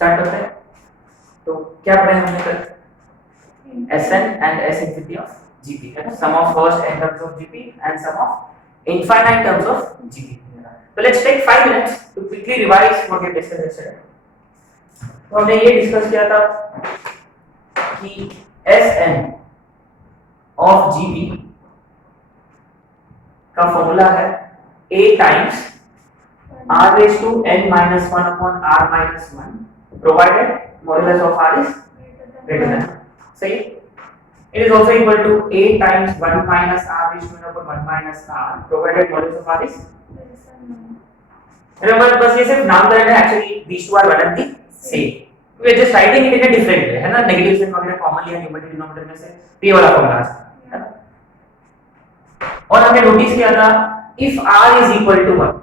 Start करते हैं। तो क्या पढ़े हमने कल? Sn and S infinity of GP है ना, sum of first n terms of GP and sum of infinite terms of GP. So let's take 5 minutes to quickly revise what we discussed yesterday. तो हमने ये discuss किया था कि Sn of GP का formula है a times r raised to n minus 1 upon r minus 1 provided modulus of r is greater than. सही। It is also equal to a times 1 minus r raised to n upon 1 minus r provided modulus of r is remember बस ये सिर्फ नामकरण है, actually these two are one and the same. We are just writing it in a different way है ना, negative sign वगैरह common लिया numerator denominator में से, ये वाला फॉर्मूला है। और हमने नोटिस किया था if r is equal to 1,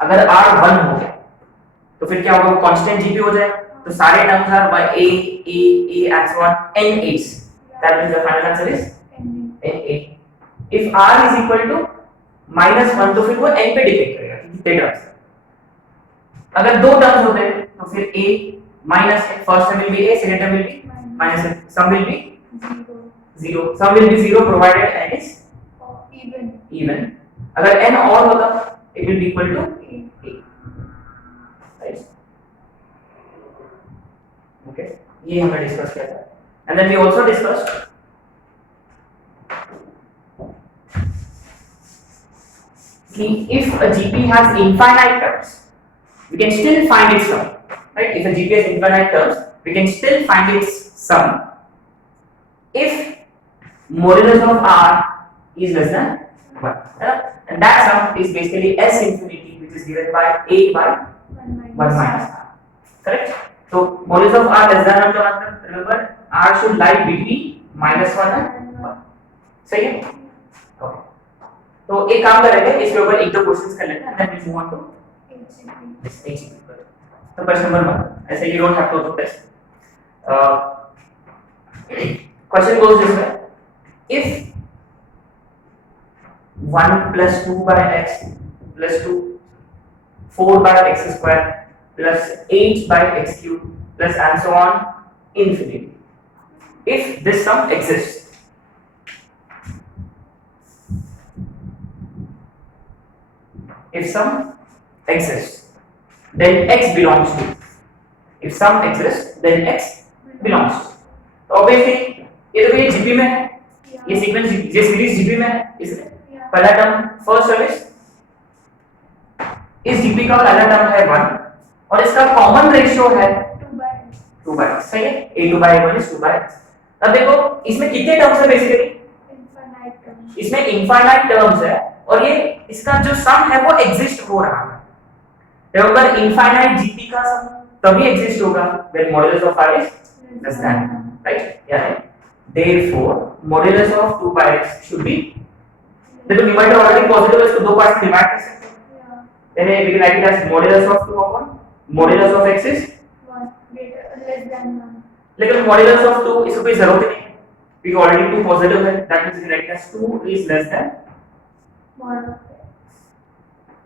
अगर r 1 हो गया तो फिर क्या होगा, कांस्टेंट जीपी हो जाएगा। तो सारे terms are by a and so on n a's, that means the final answer is n8. if r is equal to -1 तो फिर वो n पे डिपेंड करेगा कि कितने टर्म्स। अगर दो टर्म्स होते हैं तो फिर a minus first term will be a, second term will be minus n, sum will be 0, sum will be 0 provided n is even. अगर n और होता it will be equal to a, right? Okay, ये हमने discuss किया था। And then we also discussed if a GP has infinite terms, we can still find its sum, right? If a GP has infinite terms, we can still find its sum if modulus of r is less than 1, and that sum is basically S infinity, which is given by a by 1 minus r, correct? So modulus of r less than 1 का मतलब remember r should lie between -1 and 1, सही है? Okay, तो एक काम करेंगे, इसके ऊपर एक दो क्वेश्चंस कर लेते हैं, then we move on to HGP. तो क्वेश्चन नंबर 1, ऐसे you don't have to do this. Question goes this way: if 1 plus 2 by x plus 2 4 by x square plus 8 by x cube plus and so on infinity, if this sum exists, if sum exists then x belongs to, if sum exists then x belongs to. तो obviously ये तो ये GP में है, ये sequence ये series GP में है, इसलिए पहला टर्म फर्स्ट टर्म इस जीपी का पहला टर्म है 1 और इसका कॉमन रेशियो है 2 by x, सही है? a2 by a1 is 2 by x. अब देखो इसमें कितने टर्म्स है, बेसिकली इसमें इनफाइनाइट टर्म्स है और ये इसका जो सम है वो एग्जिस्ट हो रहा है। रिमेंबर इनफाइनाइट जीपी का सम तभी एग्जिस्ट होगा when modulus of r is less than 1, right? Yeah, therefore modulus of 2 by x should be, देखो न्यूमरेटर ऑलरेडी पॉजिटिव है, इसको दो पार्ट में डिवाइड कर सकते हैं, then we can write it as modulus of 2 upon modulus of x is 1 less than 1. लेकिन modulus of 2 इसको कोई जरूरत नहीं है क्योंकि ऑलरेडी 2 पॉजिटिव है, that means we can write it as 2 is less than Modulus of x.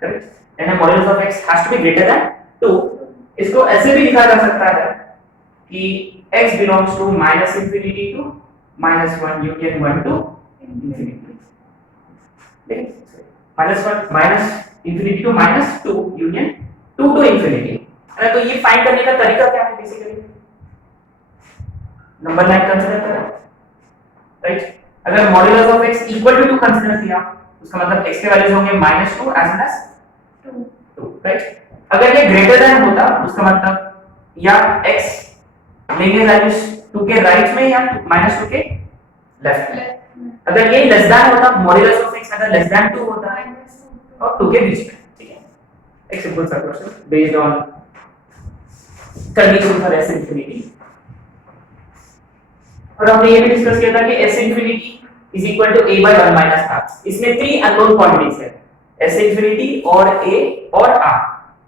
correct, and modulus of x has to be greater than 2. इसको ऐसे भी लिखा जा सकता है कि x belongs to -infinity to -1 union 1 to infinity, -infinity to -2 union 2 to infinity. तो ये फाइंड करने का तरीका क्या है, बेसिकली नंबर लाइन कंसीडर करें, राइट? अगर modulus of x equal to 2 consider किया उसका मतलब x के वैल्यूज होंगे -2 as well as 2, राइट? अगर ये ग्रेटर देन होता उसका मतलब या x लेंगे वैल्यूज 2 के राइट में या -2 के लेफ्ट में। अगर ये लेस देन होता, मॉड्यूलस ऑफ x अगर लेस देन 2 होता और 2 के बीच में, ठीक है? एक सिंपल सा question based on condition for s infinity. और हमने ये भी डिस्कस किया था कि s infinity is equal to a by 1 minus r. इसमें 3 अननोन क्वांटिटीज है, s इंफिनिटी और a और r।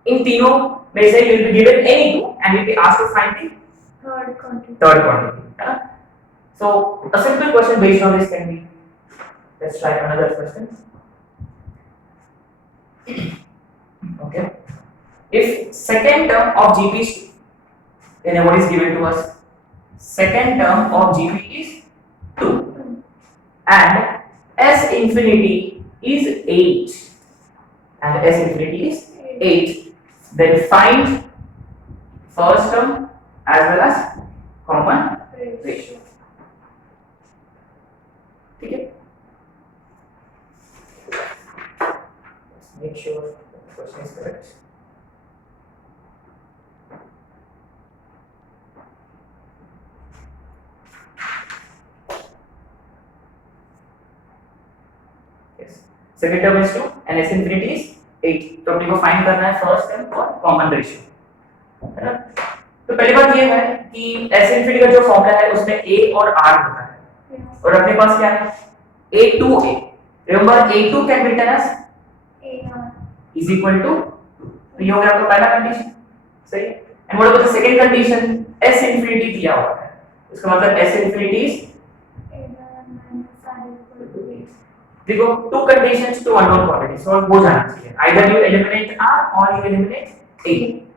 इन तीनों में से you will be given any two and you will be asked to find the third quantity, है ना? So a simple question based on this can be, let's try another question. Okay, if second term of GP is 2 then what is given to us? Second term of GP is 2 and S infinity is 8 and S infinity is 8. Then find first term as well as common ratio. ठीक है? Make sure the question is correct. Yes. Second term is 2 and S infinity is 8. तो अपने को find करना है first term और common ratio, है ना? तो पहली बात ये है कि S infinity का जो फॉर्मूला है उसमें A और R होता है और अपने पास क्या है A2A. Remember A2 can be written as AR is equal to, तो ये हो गया आपका पहला कंडीशन, सही. And what about the second condition? S infinity दिया हुआ है, इसका मतलब S infinity is, देखो two conditions two unknown quantity solve हो जाना चाहिए. आइदर यू एलिमिनेट R और यू एलिमिनेट A.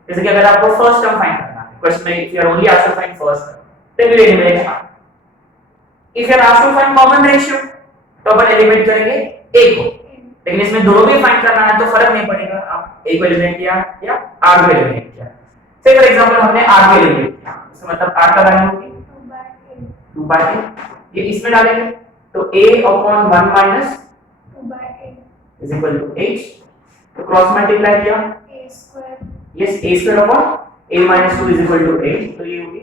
जैसे कि अगर आपको फर्स्ट टर्म फाइंड करना है क्वेश्चन में, if you are only asked to find first term then you eliminate R. If you are asked to find common ratio तो अपन एलिमिनेट करेंगे A को, लेकिन इसमें दोनों भी फाइंड करना है तो फर्क नहीं पड़ेगा आप A को एलिमिनेट किया या R को एलिमिनेट किया. से फॉर एग्जांपल हमने R को एलिमिनेट किया, इसका मतलब R का वैल्यू होगी 2/A. ये इसमें डालेंगे तो A upon 1 minus 2/8 is equal to H. तो क्रॉस मल्टीप्लाई किया, A square yes A square upon A minus 2 is equal to 8. तो ये होगी,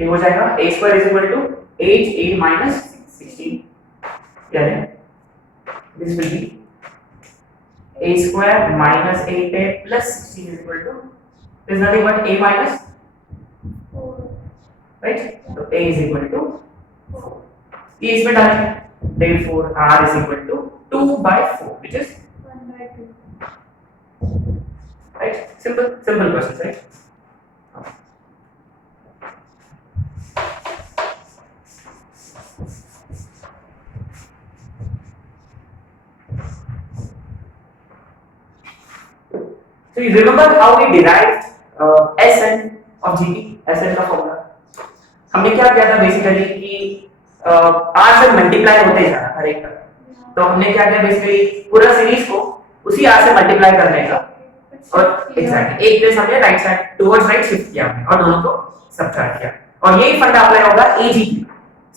ये हो जाएगा A square is equal to 8A minus 16. क्या है? This will be A square minus 8A plus 16 is equal to, there is nothing but A minus 4 right. So A is equal to 4. ये इसमें डालेंगे, therefore R is equal to 2/4 which is 1/2. right. Simple questions, right? So you remember how we derived Sn of GP, Sn का formula. हमने क्या किया था basically कि R से मल्टीप्लाई होते जा रहा हर एक का, तो हमने क्या किया बेसिकली पूरा सीरीज को उसी R से मल्टीप्लाई करने का, और एग्जैक्टली एक प्लेस हमने right side towards right shift किया हमने और दोनों को सब्ट्रैक्ट किया, और यही फंडा अप्लाई होगा AGP.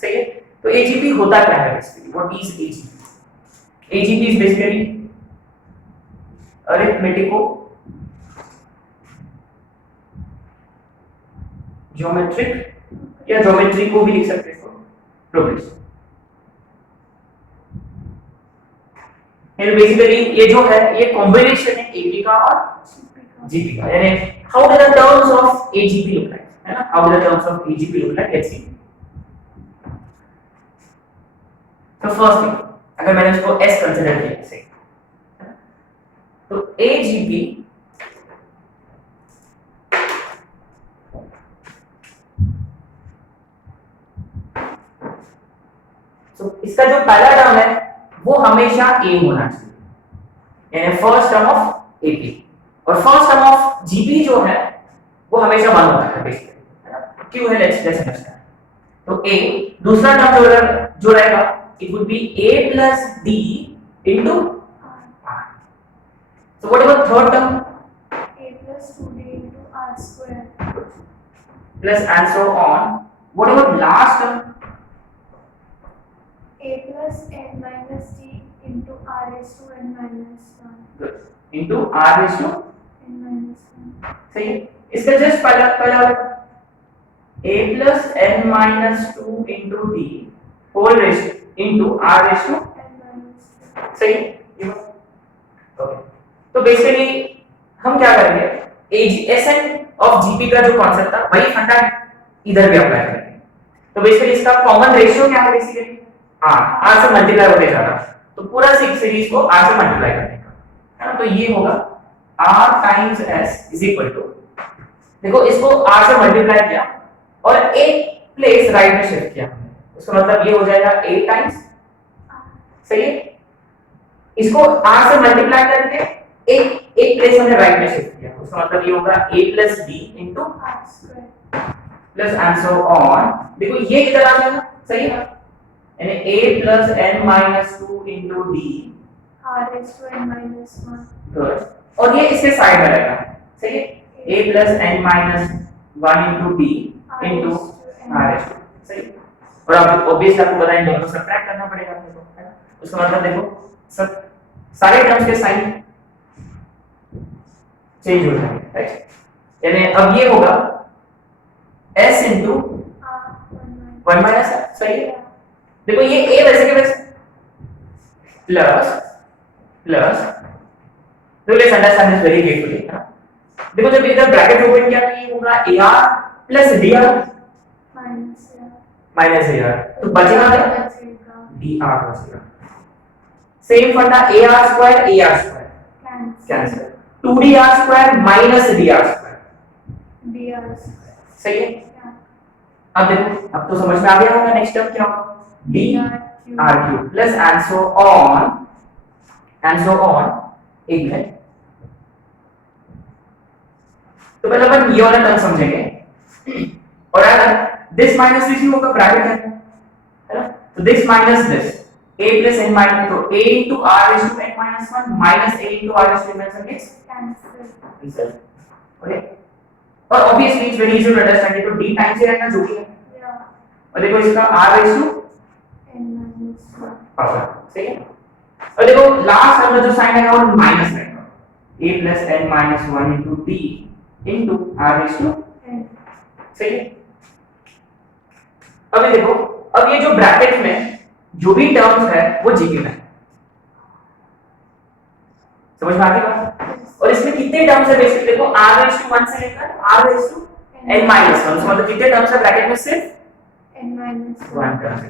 सही है? तो AGP होता क्या है basically? What is AGP? AGP is basically arithmetico geometric या ज्योमेट्री को भी लिख सकते हो प्रोग्रेशन. बेसिकली ये जो है ये कॉम्बिनेशन है AP का और GP का, यानी how do the terms of AGP look like, है ना? How do the terms of AGP look like, let's see. तो फर्स्ट थिंग, अगर मैंने इसको S कंसीडर किया से, तो AGP तो इसका जो पहला टर्म है वो हमेशा A होना चाहिए, यानी फर्स्ट टर्म ऑफ AP, और फर्स्ट टर्म ऑफ GP जो है वो हमेशा 1 होता है बेसिकली, है ना? क्यों है? Let's understand. तो A, दूसरा टर्म जो रहेगा it would be A plus D into R. So what about third term? A plus 2D into R square Plus and so on. What about last term? A plus n minus D into R raised to n minus 1 Good. Into R raised to n minus 1. सही है? इसका just पहला A plus n minus 2 into D whole raised into R raised to, n minus 2. सही है? Okay. तो basically हम क्या करेंगे, Sn ऑफ GP का जो कॉन्सेप्ट था वही फंडा इधर भी अप्लाई करेंगे. तो बेसिकली इसका कॉमन रेशियो क्या है बेसिकली? R से मल्टीप्लाई होते जा रहा है, तो पूरा सीरीज को R से मल्टीप्लाई करने का, है ना? तो ये होगा R times S is equal to, देखो इसको R से मल्टीप्लाई किया और एक प्लेस राइट में शिफ्ट किया हमने, उसका मतलब ये हो जाएगा A टाइम्स, सही है? इसको R से मल्टीप्लाई करके एक प्लेस मैंने राइट में शिफ्ट किया, उसका मतलब ये होगा a plus d into R square. Plus and so on. देखो ये इधर आ जाएगा, सही है, यानी a plus n minus 2 into d, R raised to n minus 1. Good, और ये इसके साइड में रहेगा, सही है, a plus n minus 1 into d into r, सही। और अब ऑब्वियसली आपको पता है इन दोनों को सब्ट्रैक्ट करना पड़ेगा आपको, है ना। उसका मतलब देखो सब सारे टर्म्स के साइन चेंज हो जाएंगे, राइट, यानी अब ये होगा s into R 1 minus r, सही है। देखो ये a वैसे के वैसे plus plus, let's understand this very carefully, है ना। देखो जब इधर ब्रैकेट ओपन किया तो ये होगा ar plus dr minus minus ar, तो बचेगा क्या, bachega. dr बचेगा। सेम फंडा ar square cancel, 2dr square minus dr square, dr square. सही है। Yeah. अब देखो अब तो समझ में आ गया होगा नेक्स्ट टर्म क्या होगा, dr r cube plus and so on, एक मिनट। तो पहले अपन ये वाला टर्म समझेंगे, और अगर दिस माइनस दिस ही होगा ब्रैकेट है ना, तो this minus this a plus n minus, तो a into r raised to n minus 1 minus a into r raised to n minus 1 is cancel. Okay. और obviously it's very easy to understand, ये तो d times ही रहेगा जो भी है, Yeah. और देखो इसका r raised to n minus 1. Power, सही है। और देखो लास्ट टर्म में जो साइन है वो माइनस रहेगा, a plus n minus 1 into d into r raised to, n. सही है। अब ये देखो, अब ये जो ब्रैकेट में जो भी टर्म्स है वो जीपी में है, समझ में आ गई बात। Yes. और इसमें कितने टर्म्स है बेसिकली, देखो r raised to 1 से लेकर r raised to n minus 1, मतलब कितने टर्म्स है ब्रैकेट में, सिर्फ n minus 1. 1 टर्म है,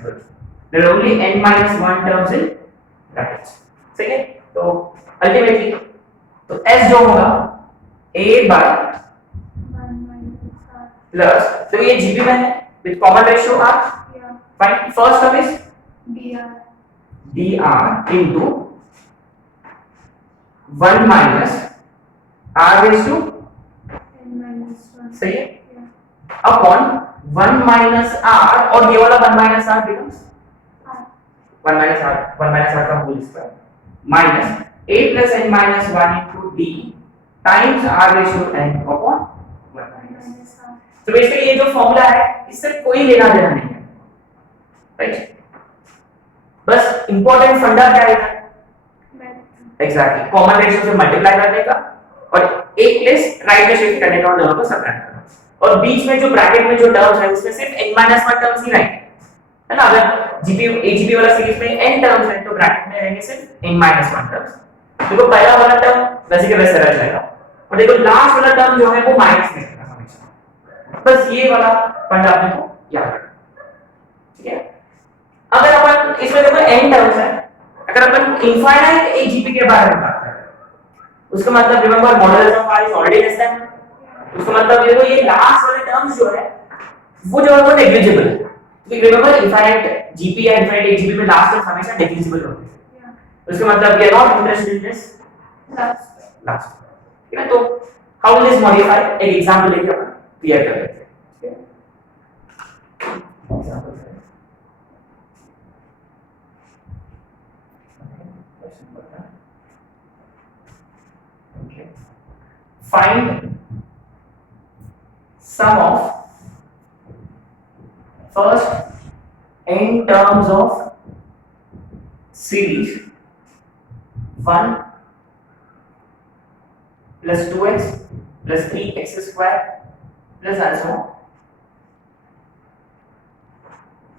there are only n minus 1 terms in brackets, सही है। तो अल्टीमेटली तो s जो होगा a by 1 minus r. Plus, तो ये जीपी में है with common ratio r, Yeah. Find first term is dr. dr into 1 minus r raised to, n minus 1. सही है, Yeah. अपॉन 1 minus r, और ये वाला 1 minus r becomes R. 1 minus r का whole square minus a plus n minus 1 into d times r raised to n upon 1 minus। Minus r. तो basically ये जो formula है इससे कोई लेना देना नहीं है, राइट। बस इंपॉर्टेंट फंडा क्या है, Method. एग्जैक्टली कॉमन रेशियो से मल्टीप्लाई करने का और एक प्लेस राइट में शिफ्ट करने का और दोनों को सबट्रैक्ट करना, और बीच में जो ब्रैकेट में जो टर्म्स है उसमें सिर्फ n minus 1 टर्म्स ही रहेंगे, है ना। अगर जीपी एजीपी वाला सीरीज में n टर्म्स है तो ब्रैकेट में रहेंगे सिर्फ n minus 1 टर्म्स। देखो पहला वाला टर्म वैसे के वैसे रह जाएगा, और देखो लास्ट वाला टर्म जो है वो माइनस में रहेगा हमेशा, बस ये वाला फंडा आपने को याद रखना, ठीक है। अगर अपन इसमें देखो n टर्म्स है, अगर अपन इनफाइनाइट एजीपी के बारे में बात करें उसका मतलब remember modulus of r is already less than, उसका मतलब ये तो ये लास्ट वाले टर्म्स जो है वो जो है वो नेग्लिजिबल है, क्योंकि रिमेंबर इनफाइनाइट जीपी या इनफाइनाइट एजीपी में लास्ट टर्म्स हमेशा नेग्लिजिबल होते हैं, Yeah. उसका मतलब we are not interested in this Last. Last, ठीक है। तो हाउ विल दिस मॉडिफाई, एक एग्जांपल लेके अपन क्लियर कर लेते हैं, ठीक है। Example find sum of first n terms of series 1 plus 2x plus 3x square plus and so on.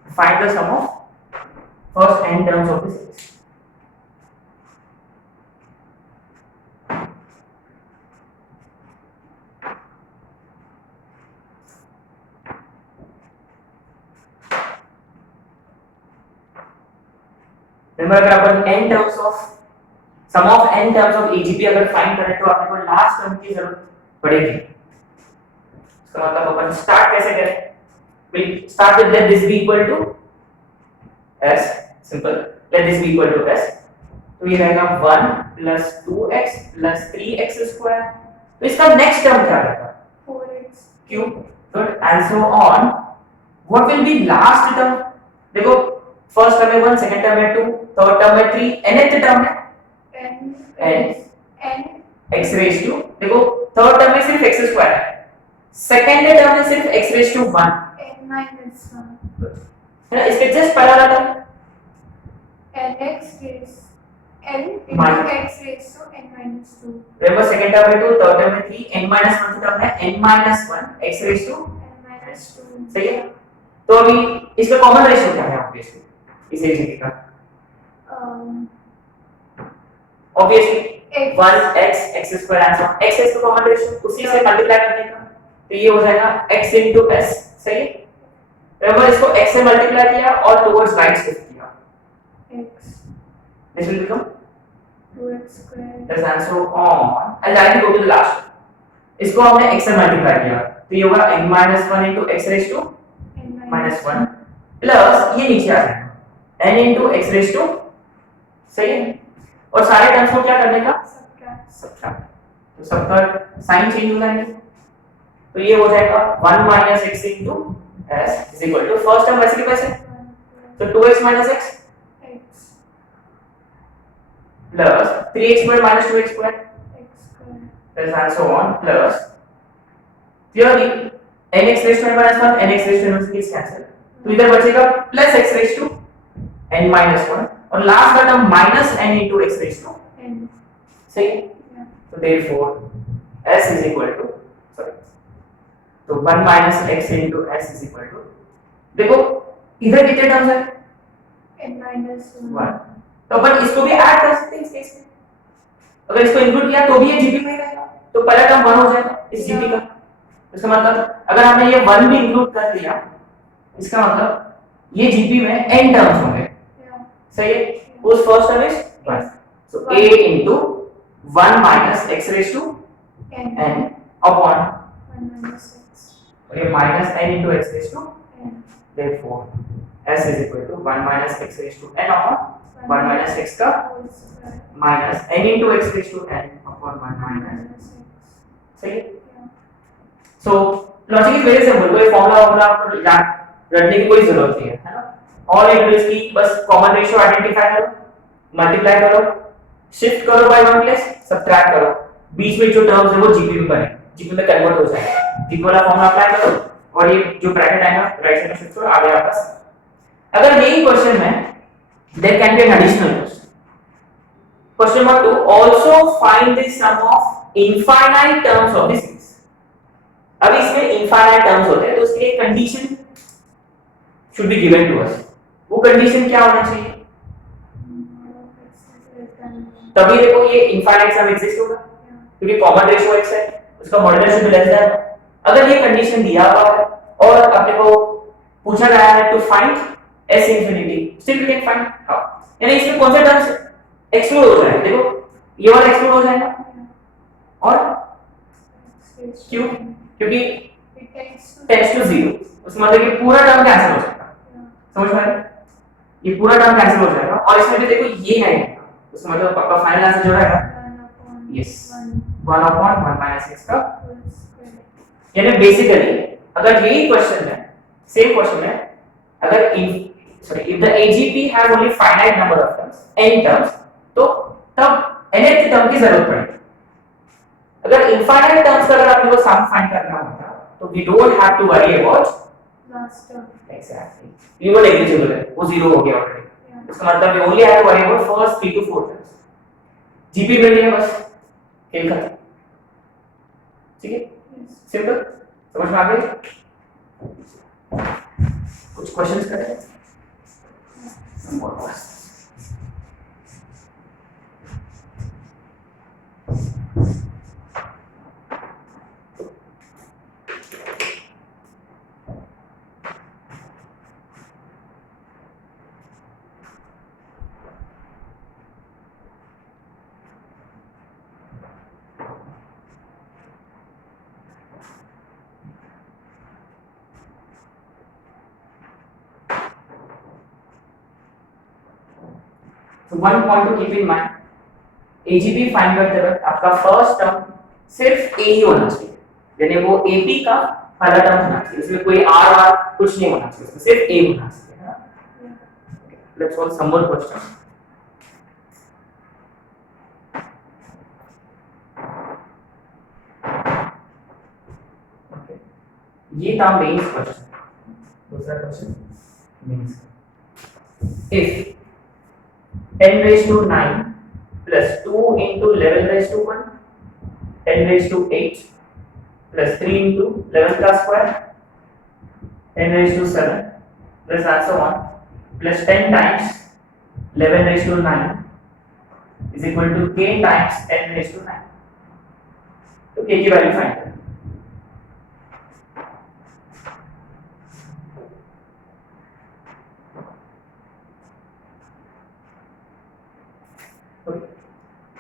Find the sum of first n terms of the series. Remember अगर अपन n terms of sum of n terms of AGP अगर find करें तो अपने को last term की जरूरत पड़ेगी, इसका मतलब अपन स्टार्ट कैसे करें, we'll start with let this be equal to s, simple, let this be equal to s, तो ये रहेगा 1 plus 2x plus 3x square. तो इसका नेक्स्ट टर्म क्या रहेगा? 4x क्यों? Good and so on. What will be last term? देखो first term है 1, सेकंड टर्म है 2, थर्ड टर्म है 3, nth टर्म है n x रेज टू, देखो थर्ड टर्म में सिर्फ x स्क्वायर है, सेकंड टर्म में सिर्फ x raise to 1 n minus 1 है ना। इसके जस्ट पहला वाला term nx raised n into Minus. x raised to n minus 2 remember second term है 2, थर्ड टर्म है 3, n minus 1 टर्म है n minus 1 x raise to, n minus 2 सही है। तो अभी इसका कॉमन रेशियो क्या है ऑब्वियसली इस एरिया का? Obviously x 1x x square answer x है इसका कॉमन रेशियो, उसी से मल्टीप्लाई करने का, तो ये हो जाएगा x into s, सही है। रिमेंबर इसको x से मल्टीप्लाई किया और टुवर्ड्स राइट शिफ्ट किया, x this will become 2x square this answer on and directly go to the last. इसको हमने x से मल्टीप्लाई किया तो ये होगा n minus 1 into x raised to n minus 1 plus ये नीचे आ जाएगा n into x raised to, सही है। और सारे टर्म्स को क्या करने का? subtract सब्ट्रैक्ट, तो सबका साइन चेंज हो जाएंगे, तो ये हो जाएगा 1 minus x into s is equal to first term वैसे की वैसे, 1 तो 2x minus x x plus 3x square minus 2x square x square plus and so on plus clearly nx raised to n minus 1 nx raised to n minus 1 cancel, तो इधर बचेगा plus x raised to n minus 1 और last का term minus n into x raised to, n सही। yeah तो therefore s is equal to, sorry, तो 1 minus x into s is equal to, देखो इधर कितने टर्म्स है? n minus 1 1, तो अपन इसको भी ऐड कर सकते हैं इस केस में, अगर इसको इंक्लूड किया तो भी ये जीपी में ही रहेगा, तो पहला टर्म 1 हो जाएगा इस जीपी का। इसका मतलब अगर हमने ये 1 भी इंक्लूड कर दिया, इसका मतलब ये जीपी में n टर्म्स होंगे, yeah सही है। उस first term is 1, so a into 1 minus x raised to n upon, 1 minus x और ये minus n into x raised to, n therefore s is equal to 1 minus x raised to n upon 1 minus x का whole square minus n into x raised to n upon 1 minus, minus x सही है। yeah so logic is very simple, कोई formula वगैरह आपको याद रखने की कोई जरूरत नहीं है ना। ऑल इट इज की बस कॉमन रेशियो आइडेंटिफाई करो, मल्टीप्लाई करो, शिफ्ट करो बाय वन प्लेस, सबट्रैक्ट करो, बीच में जो टर्म्स है वो जीपी में बने, जीपी में कन्वर्ट हो जाएगा, जीपी वाला फॉर्मूला अप्लाई करो और ये जो ब्रैकेट आएगा राइट साइड में शिफ्ट करो, आ गया आपका। अगर यही क्वेश्चन है there can be an additional question, question number 2, also find the sum of infinite terms of the series. अब इसमें इनफाइनाइट टर्म्स होते हैं तो उसके लिए condition should be given to us, वो कंडीशन क्या होना चाहिए? तभी देखो ये इनफाइनाइट सम एग्जिस्ट होगा क्योंकि कॉमन रेशियो x है, उसका modulus should be less than. अगर ये कंडीशन दिया हुआ है और अपने को पूछा गया है to find s infinity, still we can find how, यानी इसमें कौन से टर्म्स एक्सक्लूड हो जाएंगे? देखो ये वाला एक्सक्लूड हो जाएगा और क्यों? क्योंकि it tends to tends to 0, उसका मतलब कि पूरा टर्म कैंसिल हो जाएगा, yeah समझ में आया? ये पूरा टर्म कैंसिल हो जाएगा और इसमें भी देखो ये है, उसका मतलब आपका फाइनल आंसर जो रहेगा 1 upon Yes. 1 1 upon 1 minus x का, whole square यानी बेसिकली अगर यही क्वेश्चन है, सेम क्वेश्चन है, अगर if the AGP has only finite number of terms, n terms, तो तब nth टर्म की जरूरत पड़ेगी। अगर इनफाइनाइट टर्म्स का अगर आपको सम फाइंड करना होता तो we don't have to worry about last term exactly, ये वो नेग्लिजिबल है, वो जीरो हो गया ऑलरेडी, yeah इसका मतलब we only have to worry about first 3 to 4 terms, GP मिल गया बस, खेल खत्म, ठीक है, yes सिंपल, समझ में आ गई? कुछ क्वेश्चंस करें? More questions. So one point to keep in mind, AGP find करते वक्त आपका फर्स्ट टर्म सिर्फ A ही होना चाहिए, यानी वो AP का पहला टर्म होना चाहिए, उसमें कोई R कुछ नहीं होना चाहिए, उसमें सिर्फ A होना चाहिए। Let's solve some more questions. ये था मेंस क्वेश्चन। दूसरा question Mains, if 10 raised to 9 plus 2 into 11 raised to 1, 10 raised to 8 plus 3 into 11 का square, 10 raised to 7 plus and so on, plus 10 times 11 raised to 9 is equal to k times 10 raised to 9। तो k की value find करें।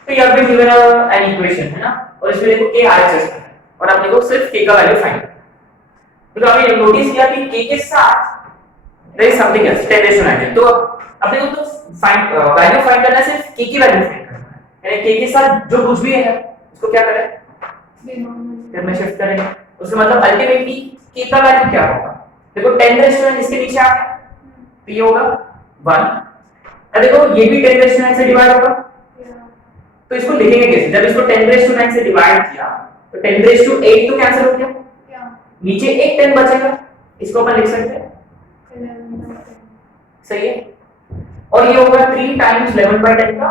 तो यहाँ पे given an equation है ना, और इसमें देखो k RHS है और आपने को सिर्फ k का वैल्यू फाइंड करना है। तो आपने नोटिस किया कि k के साथ there is something else 10 ratio 9, तो अपने को तो फाइंड वैल्यू फाइंड करना है, सिर्फ k की वैल्यू फाइंड करना है, यानी k के साथ जो कुछ भी है उसको क्या करें, डिनोमिनेटर में शिफ्ट करेंगे। उसका मतलब अल्टीमेटली k का वैल्यू क्या होगा, देखो 10 रेशो 9 इसके नीचे आ गया तो ये होगा 1, और देखो ये भी 10 रेशो 9 से डिवाइड होगा, तो इसको लिखेंगे कैसे, जब इसको 10 रेज़ टू 9 से डिवाइड किया तो 10 रेज़ टू 8 तो कैंसिल हो गया, नीचे एक 10 बचेगा, इसको अपन लिख सकते हैं 11/10, सही है। और ये होगा 3 टाइम्स 11/10 का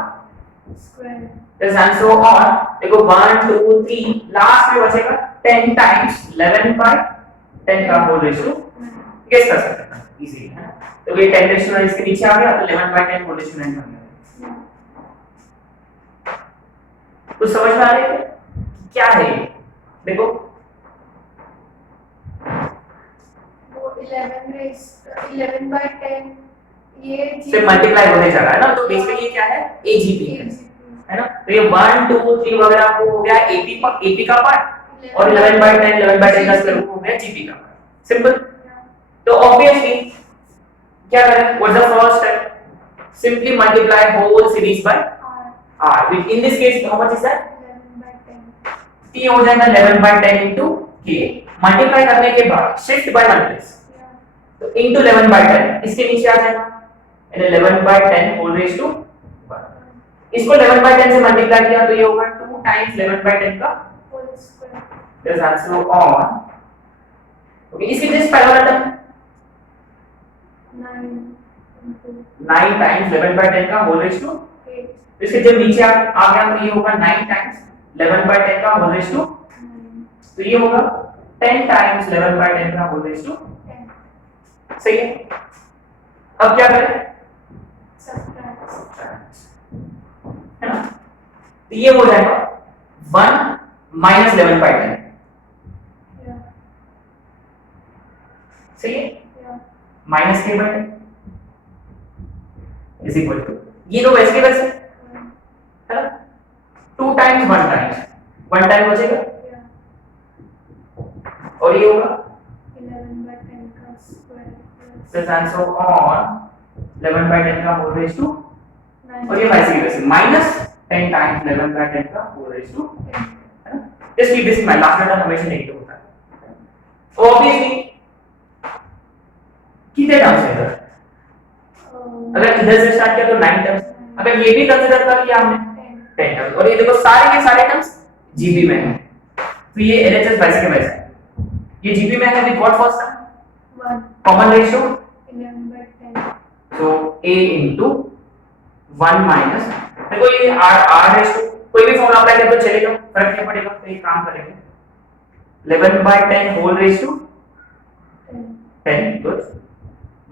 स्क्वायर, एंड सो ऑन। देखो 1 2 3 लास्ट में बचेगा 10 टाइम्स 11/10 का होल रेज़ टू, गेस कर सकते हैं इजीली है। तो ये 10 रेज़ टू 9 इसके नीचे आ गया तो 11/10 होल रेज़ टू 9 बन गया। तो समझ में आ रही है क्या है ये, देखो वो 11/10 ये से मल्टीप्लाई होने जा रहा है ना, तो बेसिकली ये क्या है, AGP है ना। तो ये 1 2 3 वगैरह आपको हो गया AP का पार्ट, और 11/10 का स्क्वायर रूट हो गया GP का पार्ट, सिंपल। तो ऑब्वियसली क्या करें, what the first step, simply multiply whole series by R, which in this case how much is that, 11/10, T हो जाएगा 11/10 into K, मल्टीप्लाई करने के बाद शिफ्ट बाय 1 प्लेस, तो into 11/10 इसके नीचे आ जाएगा, यानी 11/10 होल रेज़ टू 1, इसको 11/10 से मल्टीप्लाई किया तो ये होगा 2 टाइम्स 11/10 का whole square, this answer on. Okay, इसके जस्ट पहला वाला टर्म 9 टाइम्स 11/10 का होल रेज़ टू, इसके जब नीचे आ गया तो ये होगा 9 टाइम्स 11/10 का होल रेज़ टू, तो ये होगा 10 टाइम्स 11/10 का होल रेज़ टू 10, सही है। अब क्या करें, सब्ट्रैक्ट है ना, तो ये हो जाएगा 1 माइनस 11/10, सही है, minus k/10 is equal to, ये तो वैसे के वैसे है ना, 2 टाइम्स 1 टाइम्स 1 टाइम बचेगा, और ये होगा 11/10 का स्क्वायर, दिस आंसर ऑन 11/10 का होल रेज़ टू, 9, और ये वैसे के वैसे माइनस 10 टाइम्स 11/10 का होल रेज़ टू, है ना। Just keep this in mind, last term हमेशा नेगेटिव होता है। ऑब्वियसली कितने टर्म्स है इधर, अगर इधर से स्टार्ट किया तो 9 टर्म्स, अगर ये भी कंसीडर कर लिया हमने 10 टर्म्स, और ये देखो सारे के सारे टर्म्स जीबी में है, तो ये एलएचएस वैसे के वैसे है, ये जीबी में है with what first term, 1, common ratio, 11/10, तो a into 1 माइनस, देखो ये r रेशियो कोई भी फॉर्मूला अप्लाई कर तो चलेगा, फर्क नहीं पड़ेगा, तो एक काम करेंगे 11/10 whole raise to 10, good,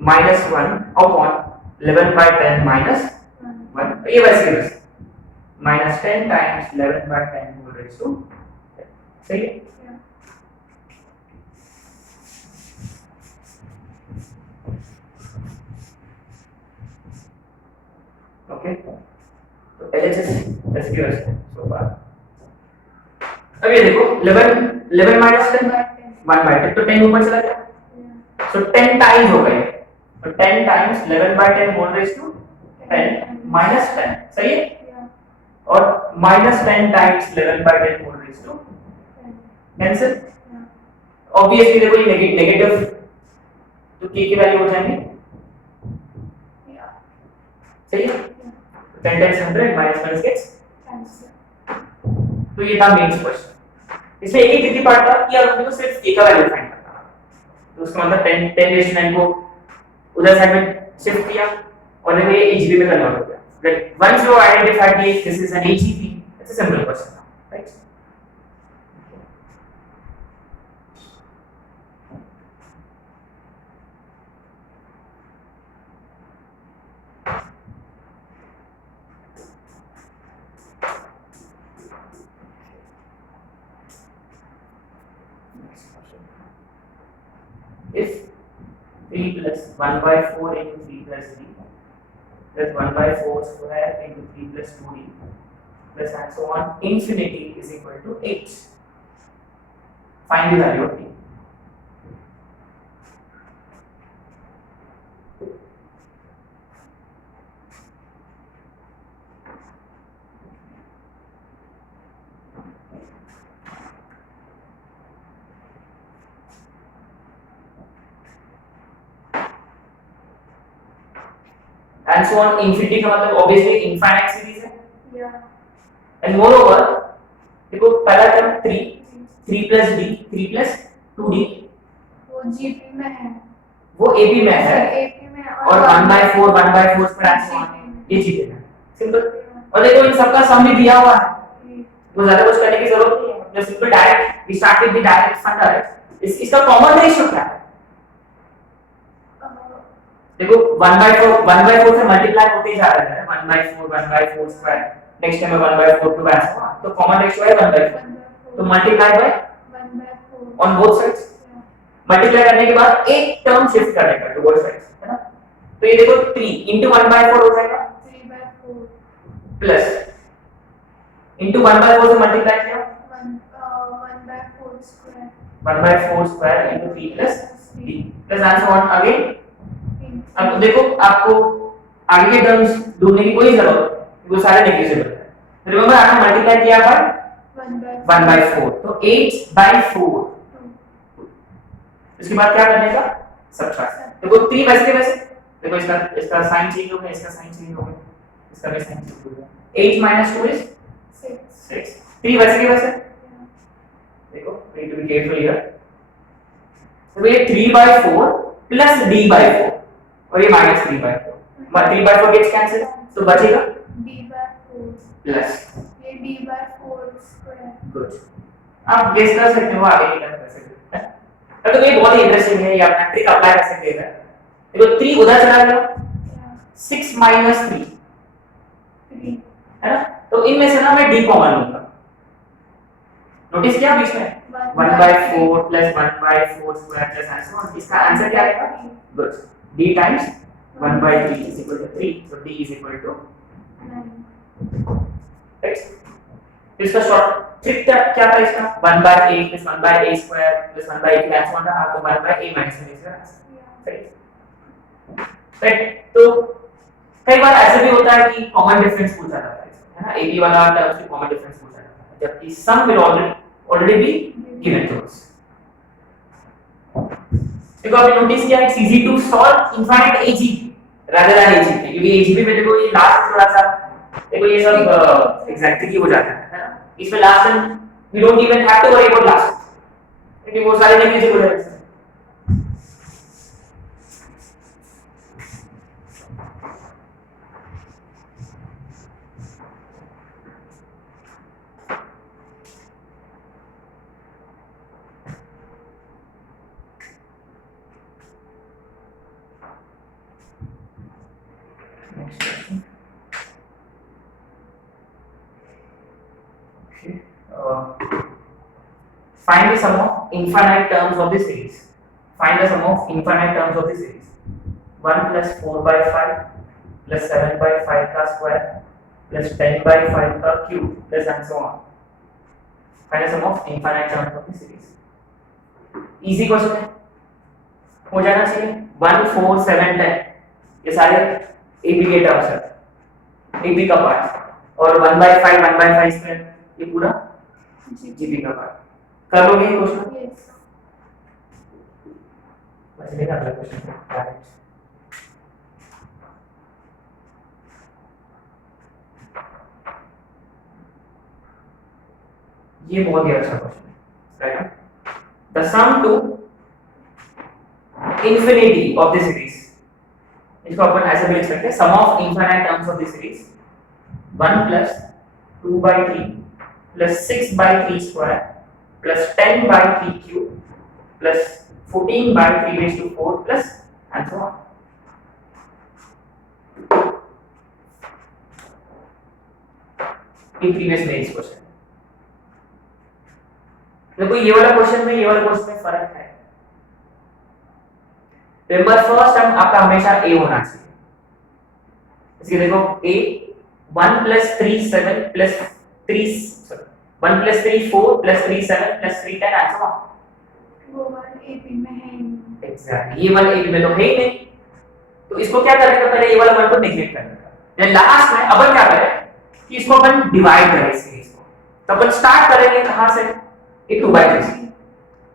minus 1 upon 11/10 minus 1, तो ये वैसे ही वैसे minus 10 times 11/10 whole raise to 10, सही है। ओके, तो एलएचएस एसक्यूएस सो फार। अब ये देखो 11 माइनस 10 1/10, तो 10 ऊपर चला गया, सो 10 टाइम्स हो गए, तो 10 टाइम्स 11/10 होल रेज़ टू 10 -10 सही है Yeah. और -10 times 11 by 10 whole raise to 10. Cancel Yeah. Obviously देखो ये नेगेटिव तो k की वैल्यू हो जाएंगे Yeah. सही है Yeah. 10 times 100 minus gets Cancel. तो ये था मेन क्वेश्चन इसमें एक ही ट्रिकी पार्ट था कि आप अपने को सिर्फ k का वैल्यू फाइंड करना था तो उसका मतलब 10 रेज़ टू 9 को उधर साइड में शिफ्ट किया और देखो ये hb में कन्वर्ट हो गया once you identified this is an hb it's a simple question right if 3 plus 1 by 4 into 3 plus d plus 1 by 4 square into 3 plus 2d plus and so on infinity is equal to 8. Find the value of d. And so on infinity का मतलब obviously infinite series है Yeah. and moreover देखो पहला term 3 plus d 3 plus 2d वो GP में है. वो ab में है AP में और 1 by 4 square and so on ये GP में सिंपल और देखो इन सबका सम भी दिया हुआ है वो ज्यादा कुछ करने की जरूरत नहीं है just simple direct we start with the direct फंडा इसका कॉमन रेशियो क्या है देखो 1 by 4 से मल्टीप्लाई होते ही जा रहा है 1 by 4 square next time 1 by 4 to ऐसे तो कॉमन रेशियो है 1 by 4 तो multiply by 1 by 4 on both sides multiply करने के बाद एक टर्म शिफ्ट करने का टू बोथ साइड्स है ना तो ये देखो 3 into 1 by 4 हो जाएगा 3 by 4 प्लस into 1 by 4 से मल्टीप्लाई किया 1 by 4 square 1 by 4 square into 3 plus d plus and so on again अब देखो आपको आगे के टर्म्स ढूंढने की कोई जरूरत नहीं वो सारे नेग्लिजिबल है रिमेंबर आपने मल्टीप्लाई किया बाय 1 by 4 तो 8 by 4 इसके बाद क्या करने का सब्ट्रैक्ट देखो 3 वैसे के वैसे देखो इसका साइन चेंज हो गया इसका साइन चेंज हो गया इसका भी साइन चेंज हो गया 8 minus 2 is 6 3 वैसे के वैसे देखो we need to be careful here तो ये 3 by 4 plus d by 4 और ये -3 by 4 3 by 4 gets cancelled तो बचेगा d by 4 प्लस ये d by 4 square गुड आप गेस कर सकते हो आगे क्या कर सकते हैं तो ये बहुत ही इंटरेस्टिंग है ये अपना ट्रिक अप्लाई कर सकते हैं देखो 3 उधर चला गया 6 minus 3 3 है ना तो इनमें से ना मैं d कॉमन लूंगा नोटिस किया बीच में 1 by 4 plus 1 by 4 square plus and so on इसका आंसर क्या आएगा good d times 1 by 3 is equal to 3 so d is equal to 9 right इसका शॉर्ट ट्रिक क्या था इसका 1 by a plus 1 by a square plus 1 by a plus so on था आपको 1 by a minus में इसका राइट तो कई बार ऐसा भी होता है कि कॉमन डिफरेंस पूछा जाता है ना ab वाला टर्म्स की कॉमन डिफरेंस पूछा जाता है जबकि sum will already be given to us देखो आपने नोटिस किया it's easy to solve infinite AG rather than AGP क्योंकि AGP में देखो ये लास्ट थोड़ा सा देखो ये सब एग्जैक्टली हो जाता है ना इसमें last time we don't even have to worry about last क्योंकि वो सारे नेग्लिजिबल है Next question. Okay. Find the sum of infinite terms of the series. Find the sum of infinite terms of the series. 1 plus 4 by 5 plus 7 by 5 का square plus 10 by 5 का cube plus and so on. Find the sum of infinite terms of the series. Easy question है. हो जाना चाहिए 1 4 7 10 ये सारे AB के terms हैं एबी का पार्ट और 1/5 1/5 स्क्वायर ये पूरा जीबी का पार्ट। कर लोगे ये क्वेश्चन? Yes. बचेगा अगला क्वेश्चन। ये बहुत ही अच्छा क्वेश्चन है। The sum to infinity of the series, इसको अपन ऐसे भी लिख सकते हैं, sum of infinite terms of the series 1 plus 2/3 plus 6/3 square plus 10/3 cube plus 14/3 plus and so on. in previous में इस क्वेश्चन देखो ये वाला क्वेश्चन में ये वाला क्वेश्चन में फर्क है। रिमेंबर फर्स्ट टर्म आपका हमेशा a होना चाहिए। इसके देखो a 1 + 3 7 + 3 1 + 3 4 + 3 7 + 3 10 ऐसा हुआ। वो 1 AB में है ही नहीं। एग्जैक्टली ये 1 AB में तो है ही नहीं, तो इसको क्या करेंगे पहले ये वाला 1 को नेगलेक्ट करेंगे। देन लास्ट में अपन क्या करें कि इसको अपन डिवाइड करें इस सीरीज को। तो अपन स्टार्ट करेंगे कहां से? ये 2/3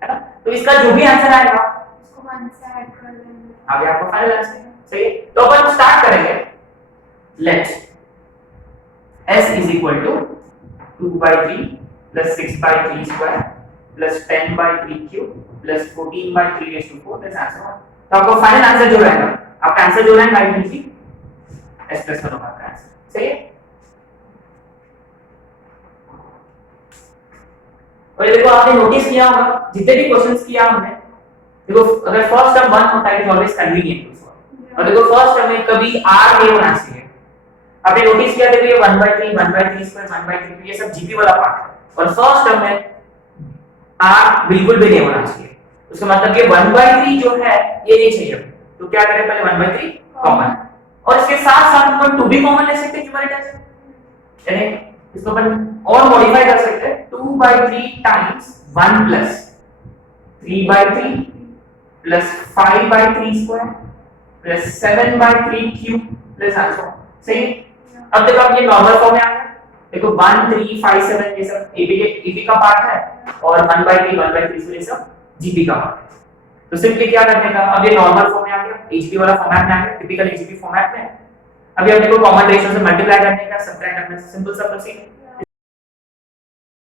है ना, तो इसका जो भी आंसर आएगा इसको 1 से ऐड कर देंगे। आगे आपको फाइनल आंसर सही है। तो अपन स्टार्ट करेंगे, let s = 2/3 + 6/3 square + 10/3 cube + 14/3 answer. तो आपको फाइनल आंसर जो रहेगा, आपका आंसर जो रहेगा राइट लीजिए s + 1 होगा आपका आंसर सही है। और ये देखो आपने नोटिस किया होगा जितने भी क्वेश्चंस किया हमने, देखो अगर फर्स्ट टर्म 1 होता है तो ऑलवेज कन्वीनियंट टू सॉल्व, और देखो फर्स्ट टर्म में कभी r नहीं होना चाहिए। आपने नोटिस किया देखो ये 1/3 1/3 स्क्वायर 1/3 ये सब जीपी वाला पार्ट है, और फर्स्ट टर्म में r बिल्कुल भी नहीं होना चाहिए। उसका मतलब ये 1/3 जो है ये नहीं चाहिए। तो क्या करें पहले 1/3 कॉमन, और इसके साथ साथ अपन 2 भी कॉमन ले सकते हैं न्यूमरेटर से, यानी इसको अपन और मॉडिफाई कर सकते हैं 2/3 times 1 plus 3/3 plus 5/3 square plus 7/3 cube plus answer सही। अब देखो आप ये नॉर्मल फॉर्म में आ गया, देखो 1 3 5 7 ये सब एबी का पार्ट है, और 1/3 1/3 ये सब जीपी का पार्ट है। तो सिंपली क्या करने का, अब ये नॉर्मल फॉर्म में आ गया, एचपी वाला फॉर्मेट में आ गया, टिपिकल एचपी फॉर्मेट में। अभी अब देखो कॉमन रेशियो से मल्टीप्लाई करने का, सब्ट्रैक्ट करने से, सिंपल सा प्रोसीजर।